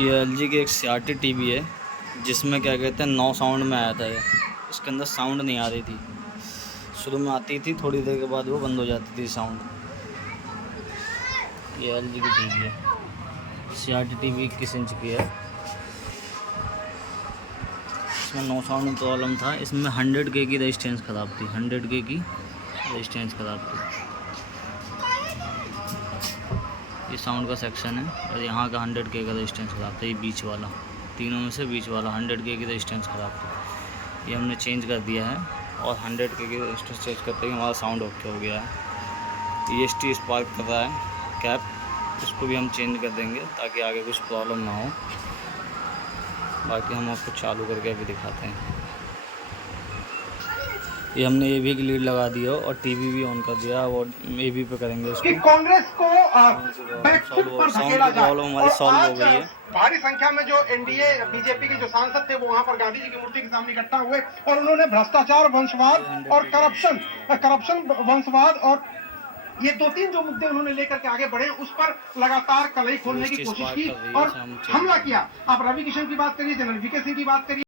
ये एलजी की एक सीआरटी टीवी है जिसमें क्या कहते हैं 9 साउंड में आया था ये। इसके अंदर साउंड नहीं आ रही थी, शुरू में आती थी, थोड़ी देर के बाद वो बंद हो जाती थी साउंड। ये एलजी की टीवी है, सीआरटी टीवी 21 इंच की है। इसमें 9 साउंड में प्रॉब्लम था। इसमें 100K की रेजिस्टेंस ख़राब थी, 100K की रेजिस्टेंस ख़राब थी। ये साउंड का सेक्शन है और यहाँ का 100K का रेजिस्टेंस ख़राब था। ये बीच वाला, तीनों में से बीच वाला 100K की रेजिस्टेंस ख़राब थी। ये हमने चेंज कर दिया है और 100K की रेजिस्टेंस चेंज करते ही हमारा साउंड ओके हो गया है। EST स्पार्क कर रहा है कैप, उसको भी हम चेंज कर देंगे ताकि आगे कुछ प्रॉब्लम ना हो। बाकी हम आपको चालू करके अभी दिखाते हैं। ये हमने AV की लीड लगा दी हो और टीवी भी ऑन कर दिया और AV पे करेंगे इसको। कि कांग्रेस को साउंड पर की धकेला जाए। प्रॉब्लम हमारी और सॉल्व हो आज गई है। भारी संख्या में जो एनडीए बीजेपी के जो सांसद थे वो वहां पर गांधी जी की मूर्ति के सामने इकट्ठा हुए और उन्होंने भ्रष्टाचार, वंशवाद और करप्शन वंशवाद और ये 2-3 जो मुद्दे उन्होंने लेकर के आगे बढ़े उस पर लगातार कलई खोलने की कोशिश की और हमला किया। आप रवि किशन की बात करिए, जनरल वीके सिंह की बात करिए।